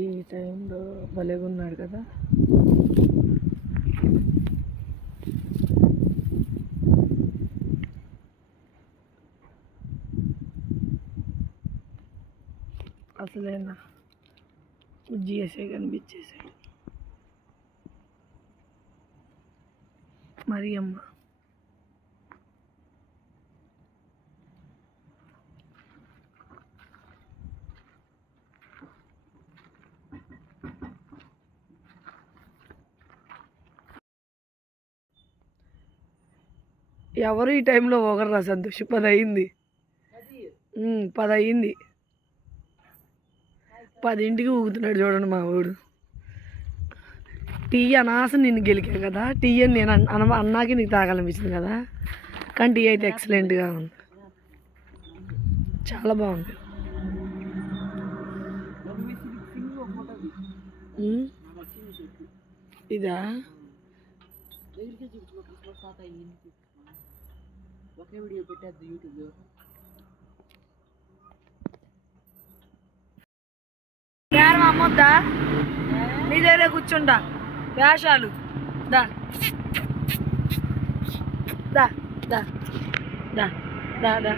ఈ టైంలో భలేగా ఉన్నాడు కదా. అసలేనా ఉజ్జి కనిపించేసాడు మరి అమ్మ. ఎవరు ఈ టైంలో పోగర్రా సంతోష్. 10 అయింది. 10 అయింది. 10ంటికి ఊగుతున్నాడు చూడండి మా వాడు. టీ అనాస నిన్ను గెలికా కదా, టీ అని నేను అన్నాకి నీకు తాగాలనిపించింది కదా, కానీ టీ అయితే ఎక్సలెంట్గా ఉంది, చాలా బాగుంది. ఇదా ఒకే వీడియో పెట్టేద్దు యూట్యూబ్లో. బేరం అమ్మొద్దా నీ దగ్గర కూర్చుంటా వేషాలు. దా దా దా దా దా దా